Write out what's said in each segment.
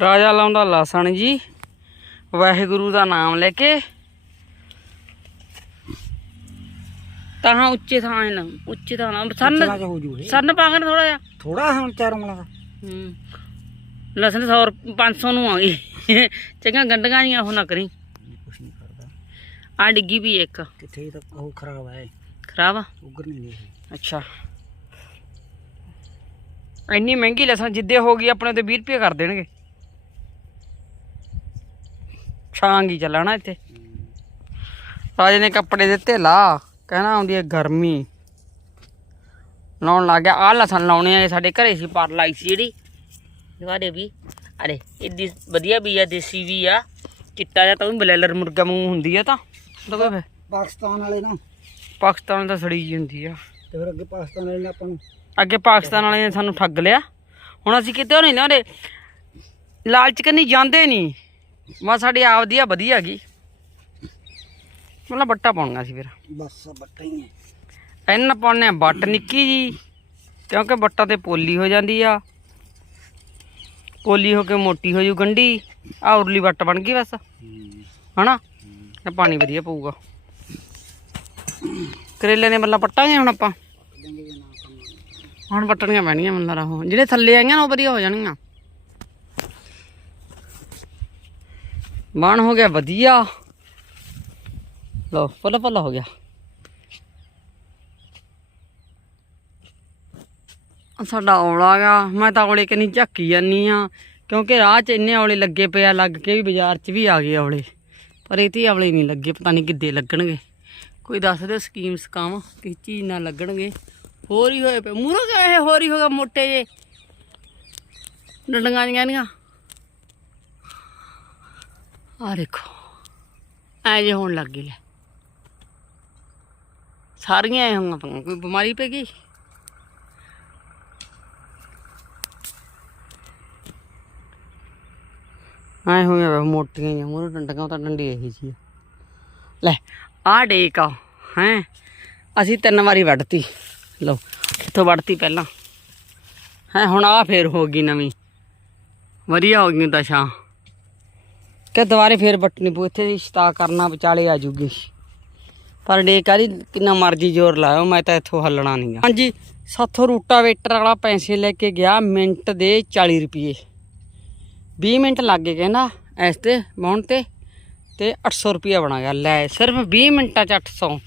ਰਾਜਾ ਲਾਉਂਦਾ ਲਸਣ ਜੀ। ਵਾਹਿਗੁਰੂ ਦਾ ਨਾਮ ਲੈ ਕੇ। ਤਾਂ ਉੱਚੇ ਥਾਂ ਨਾ ਉੱਚੇ ਥਾਂ ਨਾ ਸੰਨ ਹੋ ਜੂ ਸੰਨ ਪਾਗਣ ਥੋੜਾ ਜਿਹਾ। ਥੋੜਾ ਹੁਣ ਚਾਰ ਉਂਗਲਾਂ ਦਾ। ਹੂੰ। ਲਸਣ 100 500 ਨੂੰ ਆ ਗਈ। ਚੰਗਾ ਗੰਡਗਾ ਜੀਆਂ ਉਹ ਨਾ ਕਰੀ। ਇਹ ਕੁਛ ਨਹੀਂ ਕਰਦਾ। ਆ ਡਿੱਗੀ ਵੀ ਇੱਕ। ਕਿੱਥੇ ਤੱਕ ਉਹ ਖਰਾਬ ਹੈ। ਖਰਾਬ ਆ? ਉਗਰ ਨਹੀਂ ਰਹੀ। ਅੱਛਾ। ਇੰਨੀ ਮਹਿੰਗੀ ਲਸਣ ਜਿੱਦੇ ਹੋ ਗਈ ਆਪਣੇ ਤੇ 20 ਰੁਪਏ ਕਰ ਦੇਣਗੇ। ਛਾਂਗੀ ਚੱਲਣਾ ਇੱਥੇ। ਰਾਜੇ ਨੇ ਕੱਪੜੇ ਦਿੱਤੇ ਲਾ। ਕਹਿਣਾ ਆਉਂਦੀ ਹੈ ਗਰਮੀ। ਲਾਉਣ ਲੱਗ ਗਿਆ। ਆ ਲਸਣ ਲਾਉਣੇ ਆ ਸਾਡੇ ਘਰੇ ਸੀ ਪਰ ਲਾਈ ਸੀ ਜਿਹੜੀ। ਦਿਖਾੜੇ ਵੀ। ਅਰੇ ਇੱਦੀ ਵਧੀਆ ਵੀ ਆ ਦੇਸੀ ਵੀ ਆ। ਚਿੱਟਾ ਜਿਹਾ ਤਾਂ ਵੀ ਬਲੈਲਰ ਮੁਰਗਾ ਮੂੰਹ ਹੁੰਦੀ ਆ ਤਾਂ। ਦੇਖੋ ਫੇ ਪਾਕਿਸਤਾਨ ਵਾਲੇ ਨਾ। ਪਾਕਿਸਤਾਨ ਦਾ ਸੜੀ ਜੀ ਹੁੰਦੀ ਆ। ਤੇ ਫਿਰ ਅੱਗੇ ਪਾਕਿਸਤਾਨ ਵਾਲੇ ਨੇ ਆਪਾਂ ਨੂੰ ਅੱਗੇ ਪਾਕਿਸਤਾਨ ਵਾਲਿਆਂ ਨੇ ਸਾਨੂੰ ਠੱਗ ਲਿਆ। ਹੁਣ ਅਸੀਂ ਕਿਤੇ ਨਹੀਂ ਨਾ ਉਹਦੇ ਲਾਲਚ ਕਰਨੀ ਜਾਂਦੇ ਨਹੀਂ। ਬਸ ਸਾਡੀ ਆਪਦੀ ਆ ਵਧੀਆ ਗਈ ਮਤਲਬ ਬੱਟਾ ਪਾਉਣਾ ਸੀ ਫਿਰ। ਬਸ ਬੱਟਾ ਹੀ ਹੈ। ਇਹਨਾਂ ਪਾਉਣੇ ਬੱਟ ਨਿੱਕੀ ਜੀ ਕਿਉਂਕਿ ਬੱਟਾਂ ਤੇ ਪੋਲੀ ਹੋ ਜਾਂਦੀ ਆ। ਪੋਲੀ ਹੋ ਕੇ ਮੋਟੀ ਹੋ ਜੂ ਗੰਢੀ ਆ ਉਰਲੀ ਬੱਟ ਬਣ ਗਈ ਬਸ। ਹਨਾ? ਤੇ ਪਾਣੀ ਵਧੀਆ ਪਊਗਾ। ਕਰੇਲੇ ਨੇ ਮੱਲਾ ਪੱਟਾਂਗੇ ਹੁਣ ਆਪਾਂ? ਹੁਣ ਪੱਟਣੀਆਂ ਪੈਣੀਆਂ ਲੱਗਦਾ ਉਹ ਜਿਹੜੇ ਥੱਲੇ ਆਈਆਂ ਨਾ ਉਹ ਵਧੀਆ ਹੋ ਜਾਣਗੀਆਂ। ਬਣ ਹੋ ਗਿਆ, ਵਧੀਆ। ਲੋ ਫੁੱਲ ਫੁੱਲ ਹੋ ਗਿਆ। ਸਾਡਾ ਔਲਾ ਗਾ ਮੈਂ ਤਾਂ ਔਲੇ ਕਨੀ ਝੱਕੀ ਜਾਨੀ ਆ, ਕਿਉਂਕਿ ਰਾਹ 'ਚ ਇੰਨੇ ਔਲੇ ਲੱਗੇ ਪਿਆ ਲੱਗ ਕੇ ਵੀ ਬਾਜ਼ਾਰ 'ਚ ਵੀ ਆ ਗਏ ਔਲੇ। ਪਰ ਇਹ ਤੇ ਔਲੇ ਨਹੀਂ ਲੱਗੇ, ਪਤਾ ਨਹੀਂ ਕਿੱਦੇ ਲੱਗਣਗੇ। ਕੋਈ ਦੱਸ ਦਿਓ ਸਕੀਮ ਸਕਾਮ ਕਿਸ ਚੀਜ਼ ਨਾਲ ਲੱਗਣਗੇ। ਹੋਰ ਹੀ ਹੋਏ ਪਏ। ਮੂਰੋ ਕਿਆ ਹੋਰ ਹੀ ਹੋਗਾ ਮੋਟੇ ਜੇ? ਡੰਡੀਆਂ ਜੀਆਂ ਨੀਆਂ। ਆ ਦੇਖੋ। ਐ ਜੇ ਹੋਣ ਲੱਗ ਗਈ ਲੈ। ਸਾਰੀਆਂ ਐ ਹੋਈਆਂ ਪਈਆਂ, ਕੋਈ ਬਿਮਾਰੀ ਪੈ ਗਈ? ਐ ਹੋਈਆਂ ਮੋਟੀਆਂ ਜਿਹੀਆਂ ਮੂਰੋ ਡੰਡੀਆਂ ਤਾਂ ਡੰਡੀ ਇਹੀ ਜੀ ਲੈ ਆ ਡੇਕ ਆ ਹੈ? ਅਸੀਂ ਤਿੰਨ ਵਾਰੀ ਵੱਢਤੀ। ਲਓ, ਇੱਥੋਂ ਵੱਢਤੀ ਪਹਿਲਾਂ। ਹੈ, ਹੁਣ ਆ ਫੇਰ ਹੋ ਗਈ ਨਵੀਂ। ਵਧੀਆ ਹੋ ਗਈ ਤਾਂ ਦਸ਼ਾ ਕਿ ਦੁਬਾਰੇ ਫੇਰ ਵੱਟਣੀ ਪਊ ਇੱਥੇ ਦੀ ਸ਼ਤਾ ਕਰਨਾ ਵਿਚਾਲੇ ਆ ਜੂਗੀ। ਪਰ ਡੇਕ ਆ ਜੀ, ਕਿੰਨਾ ਮਰਜ਼ੀ ਜ਼ੋਰ ਲਾਇਓ, ਮੈਂ ਤਾਂ ਇੱਥੋਂ ਹੱਲਣਾ ਨਹੀਂ ਹਾਂਜੀ, ਸਾਥੋਂ ਰੂਟਾਵੇਟਰ ਵਾਲਾ ਪੈਸੇ ਲੈ ਕੇ ਗਿਆ ਮਿੰਟ ਦੇ 40 ਰੁਪਏ। 20 ਮਿੰਟ ਲੱਗ ਗਏ ਕਹਿੰਦਾ, ਇਸ ਤੇ ਬਾਉਣ ਤੇ ਤੇ 800 ਰੁਪਿਆ ਬਣਾ ਗਿਆ। ਲੈ, ਸਿਰਫ 20 ਮਿੰਟਾਂ ਚ 800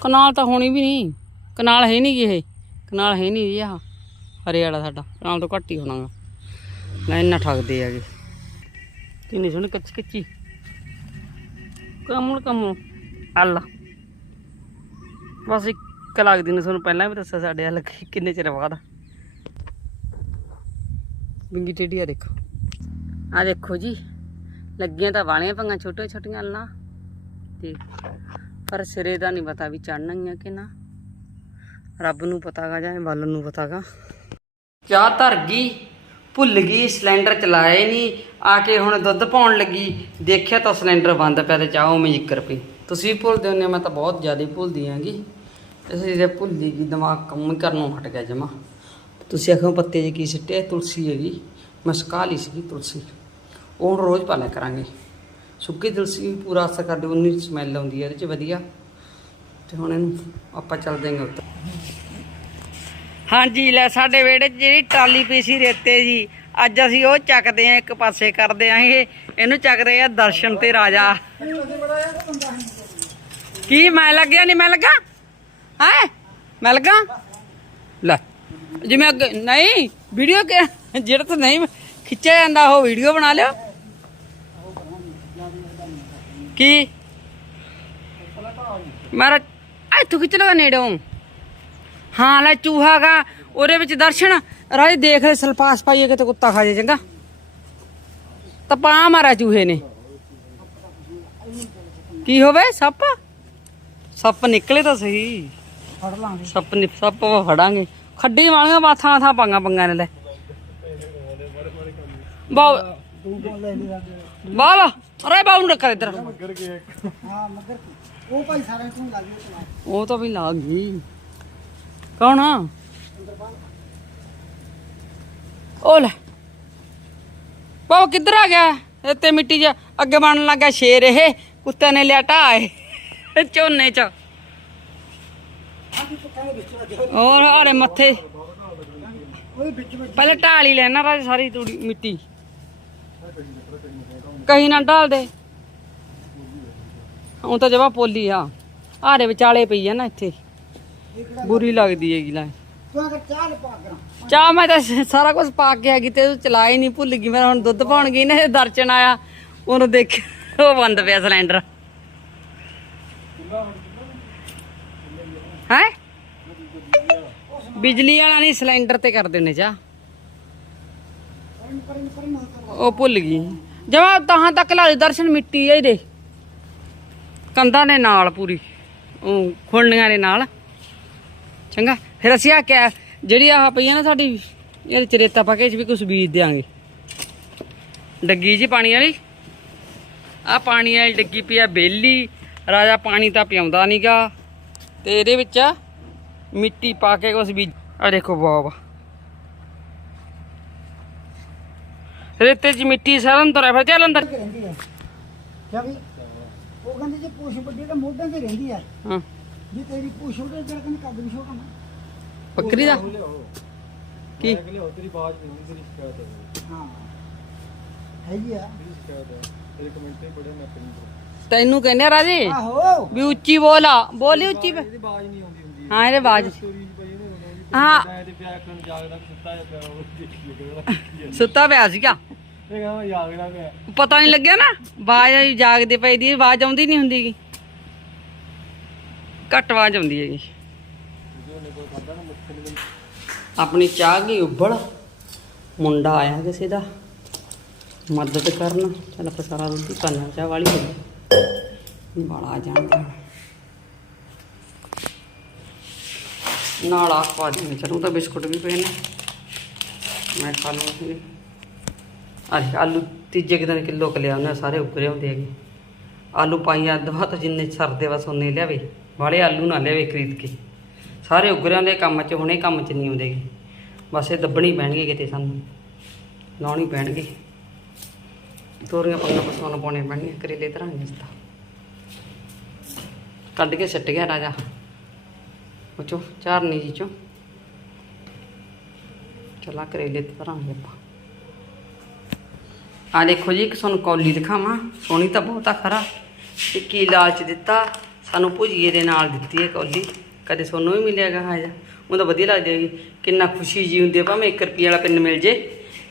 ਕਨਾਲ ਤਾਂ ਹੋਣੀ ਵੀ ਨਹੀਂ। ਕਨਾਲ ਹੈ ਨਹੀਂ ਗੀ ਇਹ। ਕਨਾਲ ਹੈ ਨਹੀਂ ਜੀ ਆਹ। ਹਰੇ ਵਾਲਾ ਸਾਡਾ। ਕਨਾਲ ਤੋਂ ਘੱਟ ਹੀ ਹੋਣਾ ਗਾ। ਲੈ, ਇੰਨਾ ਠੱਗਦੇ ਆਗੇ ਕਿੰਨੀ ਸੋਹਣੀ ਕੱਚੀ ਕੱਚੀ। ਕਮਲ ਕਮਲ। ਅੱਲਾ ਬਸ ਇੱਕ ਲੱਗਦੀ ਨੇ ਤੁਹਾਨੂੰ ਪਹਿਲਾਂ ਵੀ ਦੱਸਿਆ ਸਾਡੇ ਹਲ ਕਿੰਨੇ ਚਿਰ ਬਾਅਦ। ਬਿੰਗੀ ਟੇਡੀ ਆ ਦੇਖੋ। ਆ ਦੇਖੋ ਜੀ, ਲੱਗੀਆਂ ਤਾਂ ਵਾਲੀਆਂ ਪੰਗਾਂ, ਛੋਟੀਆਂ ਛੋਟੀਆਂ ਅੱਲਾਂ ਤੇ ਪਰ ਸਿਰੇ ਦਾ ਨਹੀਂ ਪਤਾ ਵੀ ਚੜਨਗੀਆਂ ਕਿ ਨਾ। ਰੱਬ ਨੂੰ ਪਤਾਗਾ ਜਾਂ ਵੱਲ ਨੂੰ ਪਤਾਗਾ। ਚਾਹ ਧਰ ਗਈ। ਭੁੱਲ ਗਈ ਸਿਲੰਡਰ ਚਲਾਏ ਨਹੀਂ ਆ ਕੇ ਹੁਣ ਦੁੱਧ ਪਾਉਣ ਲੱਗੀ। ਦੇਖਿਆ ਤਾਂ ਸਿਲੰਡਰ ਬੰਦ ਪਿਆ ਤੇ ਚਾਹੋ ਮੈਂ ਜ਼ਿਕਰ ਪਈ ਤੁਸੀਂ ਵੀ ਭੁੱਲਦੇ ਹੁੰਦੇ ਹੋ, ਮੈਂ ਤਾਂ ਬਹੁਤ ਜ਼ਿਆਦਾ ਭੁੱਲਦੀ ਆਂਗੀ ਇਸ ਜੇ ਭੁੱਲੀ ਗਈ ਦਿਮਾਗ ਕੰਮ ਕਰਨੋਂ ਹਟ ਗਿਆ ਜਮਾ। ਤੁਸੀਂ ਆਖੋ ਪੱਤੇ ਜੇ ਕੀ ਸਿੱਟੇ ਤੁਲਸੀ ਹੈਗੀ। ਮੈਂ ਸੁਕਾ ਲਈ ਸੀਗੀ ਤੁਲਸੀ। ਉਹ ਹੁਣ ਰੋਜ਼ ਪਾਲਿਆ ਕਰਾਂਗੇ। ਸੁੱਕੀ ਤੁਲਸੀ ਵੀ ਪੂਰਾ ਅਸਰ ਕਰਦੇ ਉਨੀ ਸਮੈਲ ਆਉਂਦੀ ਹੈ ਇਹਦੇ 'ਚ ਵਧੀਆ। ਤੇ ਹੁਣ ਇਹਨੂੰ ਆਪਾਂ ਚੱਲਦੇ ਹਾਂ ਉੱਤੇ। ਹਾਂਜੀ, ਲੈ ਸਾਡੇ ਵਿਹੜੇ 'ਚ ਜਿਹੜੀ ਟਰਾਲੀ ਪਈ ਸੀ ਰੇਤੇ ਜੀ ਅੱਜ ਅਸੀਂ ਉਹ ਚੱਕਦੇ ਆਂ, ਇੱਕ ਪਾਸੇ ਕਰਦੇ ਆਂ ਇਹ। ਇਹਨੂੰ ਚੱਕਦੇ ਆ ਦਰਸ਼ਨ ਤੇ ਰਾਜਾ। ਕੀ, ਮੈਂ ਲੱਗਿਆ ਨਹੀਂ ਮੈਂ ਲੱਗਾ? ਹੈ? ਮੈਂ ਲੱਗਾ? ਲੈ, ਜਿਵੇਂ ਅੱਗੇ, ਨਹੀਂ, ਵੀਡੀਓ ਕਿ, ਜਿਹੜਾ ਤਾਂ ਨਹੀਂ, ਖਿੱਚਿਆ ਜਾਂਦਾ, ਉਹ ਵੀਡੀਓ ਬਣਾ ਲਿਓ। ਕੀ? ਮਾਰਾ ਇੱਥੋਂ ਤੂੰ ਖਿੱਚ ਲਗਾ ਨੇੜੋਂ। ਹਾਂ ਲੈ ਚੂਹਾ ਗਾ ਉਹਦੇ ਵਿੱਚ ਦਰਸ਼ਨ ਰਾਜ ਦੇਖ ਲੈ ਸਲਪਾਸ ਪਾਈਏ ਕਿਤੇ ਕੁੱਤਾ ਖਾ ਜੇ ਚੰਗਾ। ਤਾਂ ਪਾ ਮਾਰਾ ਚੂਹੇ ਨੇ। ਕੀ ਹੋਵੇ? ਸੱਪ? ਸੱਪ ਨਿਕਲੇ ਤਾਂ ਸਹੀ। ਫੜ ਲਾਂਗੇ। ਸੱਪ ਨਿ ਸੱਪ ਫੜਾਂਗੇ। ਖੱਡੀ ਵਾਲੀਆਂ ਮਾਥਾਂ ਥਾਂ ਪਾਂਗਾ ਪੰਗਾ ਨੇ ਲੈ। ਬਾਉ ਵਾਹ ਅਰੇ ਬਾਉ ਨੂੰ ਰੱਖ ਇੱਧਰ। ਹਾਂ ਮਗਰ ਉਹ ਭਾਈ ਸਾਰੇ ਤੂੰ ਲੱਗ ਗਿਆ ਉਹ ਤਾਂ ਵੀ ਲੱਗ ਗਈ। ਕੌਣ ਆ? ਉਹ ਲੈ। ਪਾਉ ਕਿੱਧਰ ਆ ਗਿਆ? ਇੱਥੇ ਮਿੱਟੀ 'ਚ ਅੱਗੇ ਬਣਨ ਲੱਗਾ ਸ਼ੇਰ ਇਹ। ਕੁੱਤੇ ਨੇ ਲਿਆ ਢਾਏ ਝੋਨੇ 'ਚ। ਹੋਰ ਹਾਰੇ ਮੱਥੇ। ਉਹਦੇ ਵਿੱਚ ਪਹਿਲੇ ਢਾਲ ਹੀ ਲੈਣਾ ਰਾਜ, ਸਾਰੀ ਤੂੜੀ, ਮਿੱਟੀ। ਕਹੀਂ ਨਾ ਢਾਲ ਦੇ। ਹੁਣ ਤਾਂ ਜਵਾ ਪੋਲੀ ਆ। ਹਾਰੇ ਵਿਚਾਲੇ ਪਈ ਆ ਨਾ ਇੱਥੇ। ਬੁਰੀ ਲੱਗਦੀ ਹੈਗੀ ਲੈ। ਤੂੰ ਅਗਰ ਚਾਹ ਚਾਹ ਮੈਂ ਤਾਂ ਸਾਰਾ ਕੁਝ ਪਾ ਕੇ ਆ ਗਈ ਤੇ ਉਹ ਚਲਾ ਹੀ ਨਹੀਂ ਭੁੱਲ ਗਈ ਮੈਂ ਹੁਣ ਦੁੱਧ ਪਾਉਣ ਗਈ ਨਾ ਦਰਚਨ ਆਇਆ ਉਹਨੂੰ ਦੇਖ ਉਹ ਬੰਦ ਪਿਆ ਸਿਲੰਡਰ। ਹੈ? ਬਿਜਲੀ ਵਾਲਾ ਨਹੀਂ ਸਿਲੰਡਰ ਤੇ ਕਰ ਦਿੰਦੇ ਚਾ ਪਰਨ ਪਰਨ ਪਰਨ ਨਾ ਕਰ ਉਹ ਭੁੱਲ ਗਈ। ਜਮਾ ਤਹਾਂ ਤੱਕ ਲਾ ਲਈ ਦਰਸ਼ਨ ਮਿੱਟੀ ਆ ਇਹਦੇ। ਕੰਧਾਂ ਦੇ ਨਾਲ ਪੂਰੀ ਉਹ ਖੁਰਨੀਆਂ ਦੇ ਨਾਲ। ਚੰਗਾ। ਫਿਰ ਅਸੀਂ ਆ ਕਿਆ ਜਿਹੜੀ ਆਹ ਪਈ ਆ ਨਾ ਸਾਡੀ ਇਹਦੇ ਚ ਰੇਤਾ ਪਾ ਕੇ 'ਚ ਵੀ ਕੁਝ ਬੀਜ ਦਿਆਂਗੇ। ਡੱਗੀ ਜੀ ਪਾਣੀ ਵਾਲੀ। ਆ ਪਾਣੀ ਵਾਲੀ ਡੱਗੀ ਪਈ ਆ ਬੇਲੀ। ਰਾਜਾ ਪਾਣੀ ਤਾਂ ਪਿਆਉਂਦਾ ਨਹੀਂਗਾ ਤੇ ਇਹਦੇ ਵਿੱਚ ਮਿੱਟੀ ਪਾ ਕੇ ਕੁਝ ਬੀਜ ਆ ਦੇਖੋ ਬਾਬਾ। ਰੇਤੇ 'ਚ ਮਿੱਟੀ ਸਾਰਾ ਅੰਦਰ ਆ। ਫਿਰ ਚੱਲ ਅੰਦਰ। ਕੇ ਉਹ ਕਹਿੰਦੇ ਜੇ ਪੂਛ ਵੱਡੀ ਤਾਂ ਮੋਢਿਆਂ ਤੇ ਰਹਿੰਦੀ ਹੈ ਹਾਂ। ਨਾ। ਬੱਕਰੀ ਦਾ? ਕੀ? ਤੇਰੀ ਬਾਜ ਨਹੀਂ ਹੁੰਦੀ ਤੇਰੀ ਸ਼ਿਕਾਇਤ ਹੈ ਹਾਂ। ਹੈਗੀ ਆ। ਤੇਰੀ ਸ਼ਿਕਾਇਤ ਹੈ ਤੇਰੇ ਕਮੈਂਟ ਤੇ ਬੜੇ ਮੈਂ ਆਪਣੀ ਤੈਨੂੰ ਕਹਿੰਦੇ ਆ ਰਾਜੇ ਆਹੋ। ਵੀ ਉੱਚੀ ਬੋਲ ਆ। ਬੋਲੀ ਉੱਚੀ ਬ- ਇਹਦੀ ਬਾਜ ਨਹੀਂ ਆਉਂਦੀ ਹੁੰਦੀ। ਹਾਂ ਇਹਦੇ ਬਾਜ ਸਟੋਰੀ ਪਈ ਨੇ ਉਹਨਾਂ ਦੀ ਹਾਂ। ਮੈਂ ਤੇ ਪਿਆ ਕਰਨ ਜਾਗਦਾ ਕਿ ਸੁੱਤਾ ਪਿਆ ਉਹ ਦੇਖੀ ਲੱਗਦਾ ਸੁੱਤਾ ਪਿਆ ਸੀਗਾ। ਇਹ ਕਹਿੰਦਾ ਮੈਂ ਜਾਗਦਾ ਪਿਆ। ਪਤਾ ਨਹੀਂ ਲੱਗਿਆ ਨਾ। ਆਵਾਜ਼ ਆਈ ਜਾਗਦੇ ਪਈ ਦੀ ਆਵਾਜ਼ ਆਉਂਦੀ ਨਹੀਂ ਹੁੰਦੀਗੀ ਘੱਟ ਆਵਾਜ਼ ਆਉਂਦੀ ਹੈਗੀ। ਆਪਣੀ ਚਾਹ ਗਈ ਉੱਬਲ। ਮੁੰਡਾ ਆਇਆ ਕਿਸੇ ਦਾ। ਮਦਦ ਕਰਨ। ਚੱਲ ਆਪਾਂ ਸਾਰਾ ਦੁੱਧ ਕਰਨਾ ਚਾਹ ਵਾਲੀ ਹੋ ਗਈ ਬੜਾ ਜਾਂਦਾ। ਨਾਲ ਆ ਪਾ ਦੇ ਚਲੋ ਤਾਂ ਬਿਸਕੁਟ ਵੀ ਪਏ ਨੇ। ਮੈਂ ਖਾ ਲਵਾਂਗੀ ਅਰੇ ਆਲੂ ਤੀਜੇ ਕੁ ਦਿਨ ਕਿਲੋ ਕ ਲਿਆ ਉਹਨੇ, ਸਾਰੇ ਉੱਪਰੇ ਹੁੰਦੇ ਹੈਗੇ। ਆਲੂ ਪਾਈ ਅੱਧਵਾ ਤਾਂ ਜਿੰਨੇ ਸਰਦੇ ਬਸ ਉਹਨੇ ਲਿਆਵੇ। ਵਾਲੇ ਆਲੂ ਨਾ ਲਿਆਵੇ ਖਰੀਦ ਕੇ। ਸਾਰੇ ਉਗਰਿਆਂ ਦੇ ਕੰਮ 'ਚ, ਹੁਣੇ ਕੰਮ 'ਚ ਨਹੀਂ ਆਉਂਦੇਗੇ ਬਸ ਇਹ ਦੱਬਣੀ ਪੈਣਗੇ ਕਿਤੇ ਸਾਨੂੰ। ਲਾਉਣੀ ਪੈਣਗੇ। ਤੋਰੀਆਂ ਪੰਗਾ ਪਸਾਉਣ ਪਾਉਣੇ ਪੈਣਗੇ, ਕਰੇਲੇ ਧਰਾਂਗੇ ਇਸ ਤਾਂ। ਕੱਢ ਕੇ ਸਿੱਟ ਗਿਆ ਰਾਜਾ। ਉਹ ਚੋ ਚਾਰਨੀ ਜੀ ਚੋ। ਚਲਾ ਕਰੇਲੇ ਧਰਾਂਗੇ ਆਪਾਂ। ਆ ਦੇਖੋ ਜੀ, ਇੱਕ ਤੁਹਾਨੂੰ ਕੌਲੀ ਦਿਖਾਵਾਂ। ਸੋਹਣੀ ਤਾਂ ਬਹੁਤ ਆ, ਖਰਾ। ਤੇ ਕੀ ਲਾਲਚ ਦਿੱਤਾ। ਸਾਨੂੰ ਭੁਜੀਏ ਦੇ ਨਾਲ ਦਿੱਤੀ ਹੈ ਕੌਲੀ। ਕਦੇ ਸੋਨੂੰ ਵੀ ਮਿਲਿਆਗਾ ਹਾਜਾ ਉਹ ਤਾਂ ਵਧੀਆ ਲੱਗਦੀ ਹੈਗੀ ਕਿੰਨਾ ਖੁਸ਼ੀ ਜੀ ਹੁੰਦੀ ਹੈ। ਭਾਵੇਂ 1 ਰੁਪਏ ਵਾਲਾ ਪਿੰਨ ਮਿਲ ਜੇ,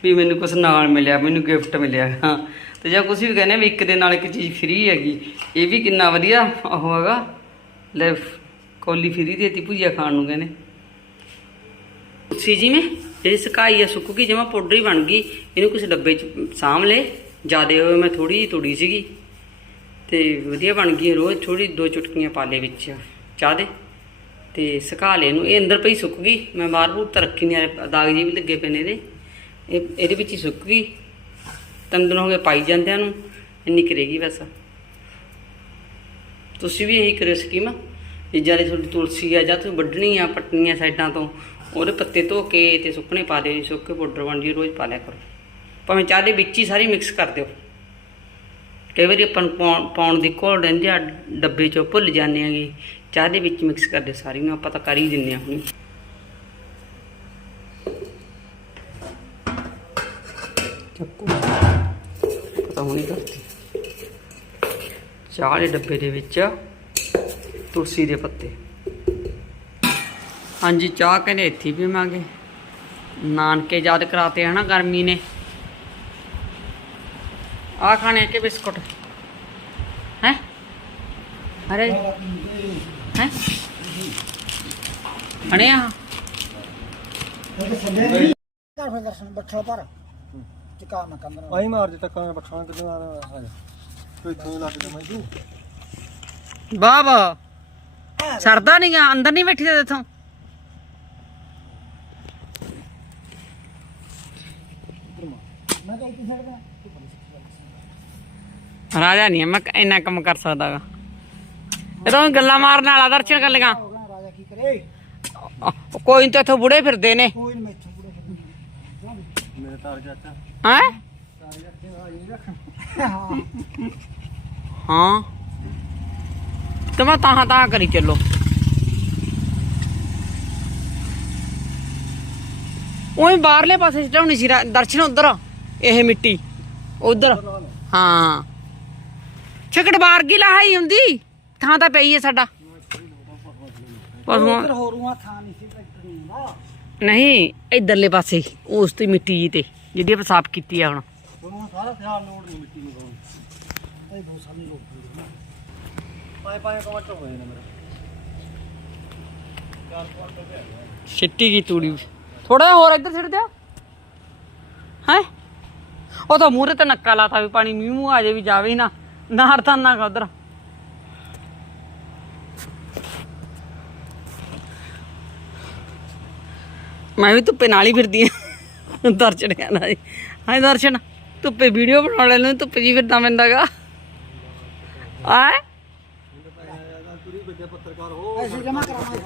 ਵੀ ਮੈਨੂੰ ਕੁਝ ਨਾਲ ਮਿਲਿਆ, ਮੈਨੂੰ ਗਿਫਟ ਮਿਲਿਆ। ਹਾਂ, ਤੇ ਜਾਂ ਕੁਝ ਵੀ ਕਹਿੰਦੇ ਵੀ ਇੱਕ ਦੇ ਨਾਲ ਇੱਕ ਚੀਜ਼ ਫ੍ਰੀ ਹੈਗੀ। ਇਹ ਵੀ ਕਿੰਨਾ ਵਧੀਆ ਉਹ ਹੈਗਾ। ਲੈ, ਕੌਲੀ ਫ੍ਰੀ ਦੇਤੀ ਭੁਜੀਆ ਖਾਣ ਨੂੰ ਕਹਿੰਦੇ। ਸੀ ਜੀ ਮੈਂ, ਜਿਹੜੀ ਸੁਕਾਈ ਆ, ਸੁੱਕ ਗਈ, ਜਮਾ ਪਾਊਡਰ ਹੀ ਬਣ ਗਈ। ਇਹਨੂੰ ਕਿਸੇ ਡੱਬੇ 'ਚ ਸਾਂਭ ਲੈ। ਜਿਆਦੇ ਹੋਏ ਮੈਂ ਥੋੜੀ ਜਿਹੀ ਤੁੜੀ ਸੀਗੀ। ਤੇ ਵਧੀਆ ਬਣ ਗਈ ਰੋਜ਼ ਥੋੜੀ ਦੋ ਚੁਟਕੀਆਂ ਪਾ ਲਏ ਵਿੱਚ ਚਾਹ ਦੇ ਤੇ ਸੁਕਾ ਲਏ ਇਹਨੂੰ। ਇਹ ਅੰਦਰ ਪਈ ਸੁੱਕ ਗਈ। ਮੈਂ ਬਾਹਰ ਬੂਰ ਤਰੱਕੀ ਨੇ ਦਾਗ ਜੀ ਵੀ ਲੱਗੇ ਪਏ ਨੇ ਇਹਦੇ। ਇਹ, ਇਹਦੇ ਵਿੱਚ ਹੀ ਸੁੱਕ ਗਈ। ਤਿੰਨ ਹੋ ਗਏ ਪਾਈ ਜਾਂਦਿਆਂ ਨੂੰ। ਇੰਨੀ ਕਰੇਗੀ ਬਸ। ਤੁਸੀਂ ਵੀ ਇਹੀ ਕਰਿਓ ਸਕੀਮ। ਜੇ ਜ਼ਿਆਦਾ ਤੁਹਾਡੀ ਤੁਲਸੀ ਆ, ਜਾਂ ਤੁਸੀਂ ਵੱਢਣੀ ਆ ਪੱਟਣੀ ਸਾਈਡਾਂ ਤੋਂ, ਉਹਦੇ ਪੱਤੇ ਧੋ ਕੇ ਤੇ ਸੁੱਕਣੇ ਪਾ ਦਿਓ ਜੀ। ਸੁੱਕ ਕੇ ਪਾਊਡਰ ਬਣ ਜੀ ਰੋਜ਼ ਪਾ ਲਿਆ ਕਰੋ। ਭਾਵੇਂ ਚਾਹ ਦੇ ਵਿੱਚ ਹੀ ਸਾਰੀ ਮਿਕਸ ਕਰ ਦਿਓ। ਕਈ ਵਾਰੀ ਆਪਾਂ ਨੂੰ ਪਾਉਣ ਪਾਉਣ ਦੀ ਘੋਲ ਰਹਿੰਦੀ ਆ, ਡੱਬੇ ਚੋਂ ਭੁੱਲ ਜਾਂਦੇ ਆਂਗੇ। ਚਾਹ ਦੇ ਵਿੱਚ ਮਿਕਸ ਕਰਦੇ ਦਿਓ ਸਾਰੀ ਨੂੰ, ਆਪਾਂ ਤਾਂ ਕਰ ਹੀ ਦਿੰਦੇ ਆ ਹੁਣ। ਚੱਕੂ। ਪਤਾ ਹੋਣੀ ਕਰਤੀ ਚਾਹ ਦੇ ਡੱਬੇ ਦੇ ਵਿੱਚ ਤੁਲਸੀ ਦੇ ਪੱਤੇ। ਹਾਂਜੀ, ਚਾਹ ਕਹਿੰਦੇ ਇੱਥੇ ਹੀ ਪੀਵਾਂਗੇ। ਨਾਨਕੇ ਯਾਦ ਕਰਾਤੇ ਹਨਾ ਗਰਮੀ ਨੇ। ਆ ਖਾਣੇ ਕੇ ਬਿਸਕੁਟ ਹੈ ਅਰੇ ਹੈ ਅਣੇ ਆ ਉਹ ਸੰਦੇ ਨਹੀਂ ਕਰ ਫਿਰ ਦਰਸ਼ਨ ਬੱਠਾ ਪਰ ਚਿਕਾ ਮੈਂ ਕੰਦਰ ਆਈ ਮਾਰ ਦੇ ਤੱਕਾਂ ਮੈਂ ਬੱਠਾਂ ਕਿੱਦਾਂ ਆ ਆ ਜਾ ਤੂੰ ਇੱਥੋਂ ਹੀ ਲੱਗ ਜਾ ਮੈਂ ਤੂੰ ਵਾਹ ਵਾਹ ਸਰਦਾ ਨਹੀਂ ਗਾ ਅੰਦਰ ਨਹੀਂ ਬੈਠੀ ਤੇ ਇਥੋਂ ਮੈਂ ਤਾਂ ਇੱਥੇ ਛੱਡਦਾ ਰਾਜਾ ਨਹੀਂ ਮੈਂ ਇੰਨਾ ਕੰਮ ਕਰ ਸਕਦਾਗਾ ਇਹ ਤਾਂ ਗੱਲਾਂ ਮਾਰਨ ਵਾਲਾ ਦਰਸ਼ਨ ਕਰ ਲਗਾ। ਹੋਣਾ ਰਾਜਾ ਕੀ ਕਰੇ ਕੋਈ ਤਾਂ ਇੱਥੋਂ ਬੁੜੇ ਫਿਰਦੇ ਨੇ। ਕੋਈ ਨਹੀਂ ਮੈਥੋਂ ਬੁੜੇ ਫਿਰਦੇ ਮੇਰੇ ਤਾਰ ਚਾਚਾ। ਹੈ? ਹਾਂ। ਹਾਂ ਤੇ ਮੈਂ ਤਾਂ ਤਾਂ ਕਰੀ ਚੱਲੋ। ਉਹੀ ਬਾਹਰਲੇ ਪਾਸੇ ਚੜਾਉਣੀ ਸੀ ਦਰਸ਼ਨ ਉਧਰ ਇਹ ਮਿੱਟੀ ਉਧਰ। ਹਾਂ। ਛਕੜ ਬਾਰ ਕੀ ਲਾਹੀ ਹੁੰਦੀ। ਥਾਂ ਤਾਂ ਪਈ ਹੈ ਸਾਡਾ। ਪਸ਼ੂਆਂ ਹੋਰੂਆਂ ਥਾਂ ਨਹੀਂ ਸੀ ਟਰੈਕਟਰ ਨਹੀਂ ਦਾ ਨਹੀਂ ਇਧਰਲੇ ਪਾਸੇ ਉਸ ਤੇ ਮਿੱਟੀ ਜੀ ਤੇ ਜਿਹੜੀ ਆਪਾਂ ਸਾਫ਼ ਕੀਤੀ ਆ ਹੁਣ। ਹੁਣ ਸਾਰਾ ਖਿਆਲ ਲੋੜ ਨਹੀਂ ਮਿੱਟੀ ਨੂੰ ਪਾਉਣ ਇਹ ਦੋ ਸਾਲ ਦੀ ਲੋੜ ਪਈ ਨਾ ਪਾਏ ਪਾਏ ਕਮਟ ਹੋਏ ਨੇ ਮੇਰਾ। ਛਿੱਟੀ ਕੀ ਤੂੜੀ? ਥੋੜਾ ਜਿਹਾ ਹੋਰ ਇੱਧਰ ਛੱਡ ਦਿਆ। ਹੈ? ਉਹ ਤਾਂ ਮੂਹਰੇ ਤੇ ਨੱਕਾ ਲਾਤਾ ਵੀ ਪਾਣੀ ਮੀਂਹ ਮੂੰਹ ਆ ਜੇ ਵੀ ਜਾਵੇ ਹੀ ਨਾ ਨਾਰ ਤਾਂ ਨਾ ਉਧਰ। ਮੈਂ ਵੀ ਧੁੱਪੇ ਨਾਲ ਹੀ ਫਿਰਦੀ ਆ। ਦਰਸ਼ਨ ਕਹਿੰਦਾ ਜੀ ਹਾਂ ਦਰਸ਼ਨ, ਧੁੱਪੇ ਵੀਡੀਓ ਬਣਾਉਣ ਲੈਣ ਨੂੰ ਧੁੱਪੇ ਜੀ ਫਿਰਦਾ ਮੈਂਦਾਗਾ ਆਏ? ਪੂਰੀ ਜਮਾ ਕਰਾਵਾਂਗੇ